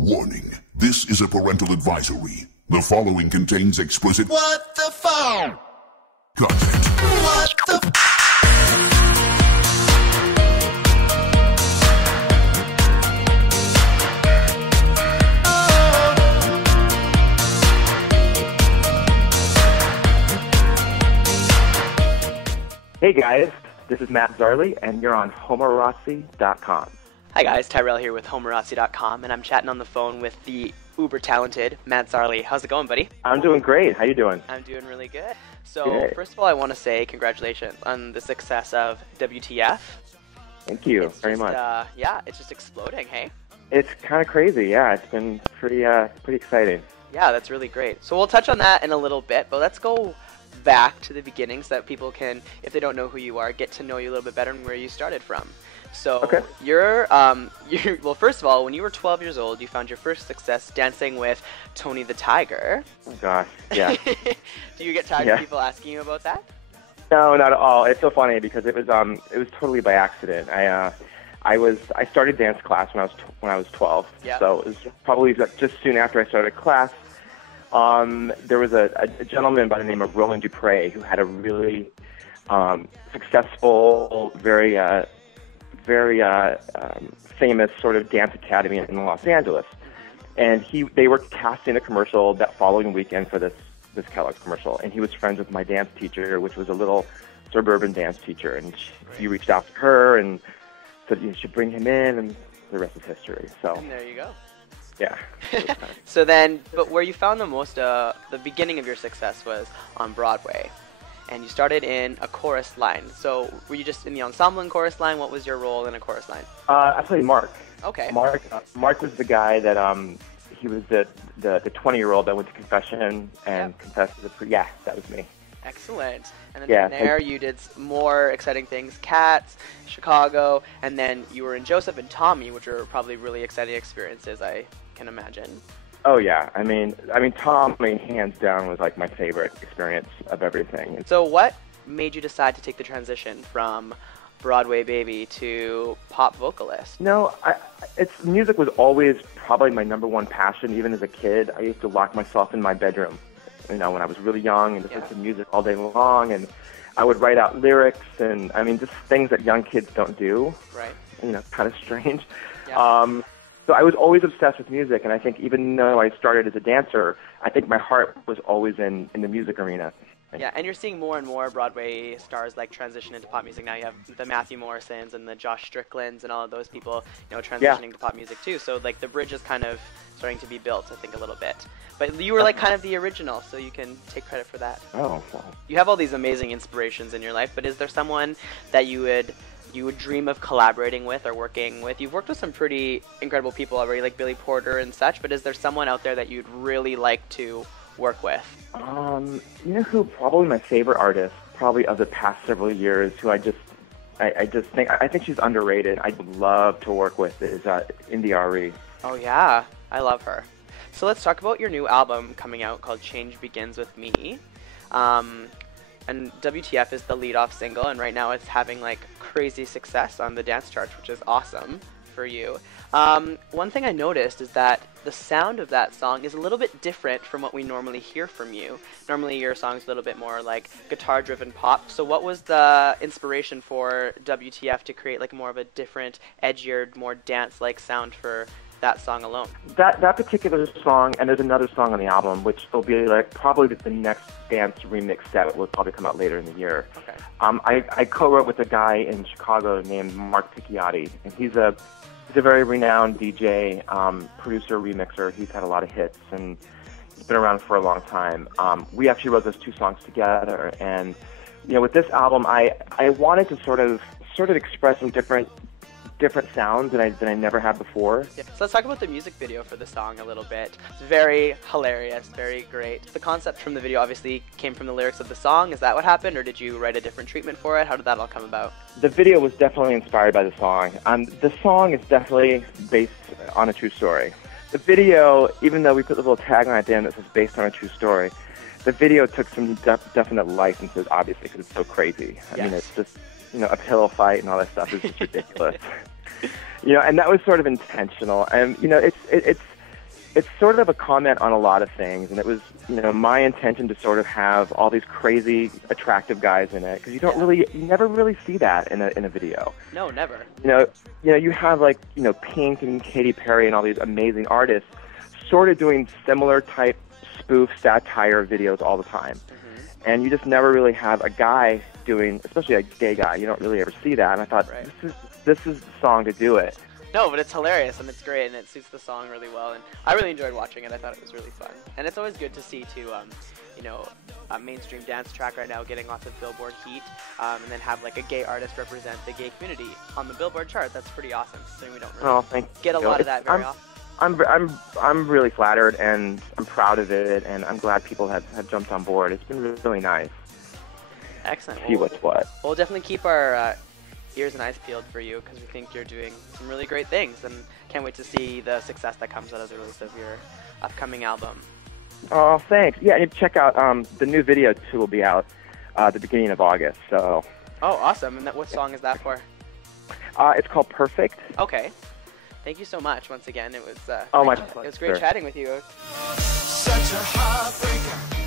Warning, this is a parental advisory. The following contains explicit What the fuck? content. What the Hey guys, this is Matt Zarley, and you're on Homorazzi.com. Hi guys, Tyrell here with Homorazzi.com, and I'm chatting on the phone with the uber-talented Matt Zarley. How's it going, buddy? I'm doing great. How you doing? I'm doing really good. So, Good. first of all, I want to say congratulations on the success of WTF. Thank you It's very just, much. Yeah, it's just exploding, hey? It's kind of crazy. Yeah, it's been pretty exciting. Yeah, that's really great. So we'll touch on that in a little bit, but let's go back to the beginning so that people can, if they don't know who you are, get to know you a little bit better and where you started from. So Okay. you're well, first of all, when you were 12 years old, you found your first success dancing with Tony the Tiger. Oh gosh, yeah. Do you get tired Yeah. of people asking you about that? No, not at all. It's so funny because it was totally by accident. I started dance class when I was 12. Yeah. So it was probably just soon after I started class. There was a gentleman by the name of Roland Dupre who had a really successful, very famous sort of dance academy in Los Angeles, and they were casting a commercial that following weekend for this Kellogg's commercial, and he was friends with my dance teacher, which was a little suburban dance teacher, and he reached out to her and said you should bring him in, and the rest is history. So And there you go. yeah. So then, but where you found the beginning of your success was on Broadway, and you started in a chorus line. So were you just in the ensemble and chorus line? What was your role in a chorus line? I played Mark. Okay. Mark was the guy that he was the 20-year-old that went to confession and Yep. confessed to yeah, that was me. Excellent. And then Yeah, from there, you did more exciting things, Cats, Chicago, and then you were in Joseph and Tommy, which are probably really exciting experiences, I can imagine. Oh yeah, I mean, Tom, hands down, was like my favorite experience of everything. So what made you decide to take the transition from Broadway baby to pop vocalist? No, music was always probably my number one passion. Even as a kid, I used to lock myself in my bedroom, when I was really young, and just listen to music all day long. And I would write out lyrics, and I mean, just things that young kids don't do. Right. Kind of strange. Yeah. So I was always obsessed with music, and I think even though I started as a dancer, I think my heart was always in the music arena. Yeah, and you're seeing more and more Broadway stars like transition into pop music now. You have the Matthew Morrisons and the Josh Stricklands and all of those people, transitioning to pop music too. So like the bridge is kind of starting to be built, I think, a little bit. But you were like kind of the original, so you can take credit for that. Oh, wow. You have all these amazing inspirations in your life, but is there someone that you would dream of collaborating with or working with? You've worked with some pretty incredible people already, like Billy Porter and such, but is there someone out there that you'd really like to work with? You know who probably my favorite artist, probably of the past several years, who I think she's underrated. I'd love to work with is Indy Ari. Oh yeah, I love her. So let's talk about your new album coming out called Change Begins With Me. And WTF is the lead-off single, and right now it's having like crazy success on the dance charts, which is awesome for you. One thing I noticed is that the sound of that song is a little bit different from what we normally hear from you. Normally your song's a little bit more like guitar-driven pop. So what was the inspiration for WTF to create like more of a different, edgier, more dance-like sound for that song alone? That particular song, and there's another song on the album, which will be like probably the next dance remix set will probably come out later in the year. Okay. I co-wrote with a guy in Chicago named Mark Picchiotti, and he's a very renowned DJ, producer, remixer. He's had a lot of hits, and he's been around for a long time. We actually wrote those two songs together, and with this album, I wanted to sort of express some different sounds that I never had before. Yeah. So let's talk about the music video for the song a little bit. It's very hilarious, very great. The concept from the video obviously came from the lyrics of the song. Is that what happened, or did you write a different treatment for it? How did that all come about? The video was definitely inspired by the song. The song is definitely based on a true story. The video, even though we put the little tagline at the end that says based on a true story, the video took some definite licenses, obviously, because it's so crazy. I mean, it's just, a pillow fight and all that stuff is just ridiculous. And that was sort of intentional. And, it's it's sort of a comment on a lot of things, and it was, my intention to sort of have all these crazy, attractive guys in it, because you never really see that in a video. No, never. You have like, Pink and Katy Perry and all these amazing artists sort of doing similar type spoof satire videos all the time. And you just never really have a guy doing, especially a gay guy, you don't really ever see that. And I thought, this is the song to do it. No, but it's hilarious and it's great and it suits the song really well. And I really enjoyed watching it. I thought it was really fun. And it's always good to see, too, a mainstream dance track right now getting lots of Billboard heat, and then have like a gay artist represent the gay community on the Billboard chart. That's pretty awesome. So we don't really get a lot of that very often. I'm really flattered, and I'm proud of it, and I'm glad people have jumped on board. It's been really nice. Excellent. See what's what. We'll definitely keep our ears and eyes peeled for you, because we think you're doing some really great things, and can't wait to see the success that comes out of the release of your upcoming album. Oh, thanks. Yeah, and check out the new video too will be out at the beginning of August. So. Oh, awesome! And what song is that for? It's called Perfect. Okay. Thank you so much once again. It was my pleasure. It was great chatting with you. Such a heartbreaker.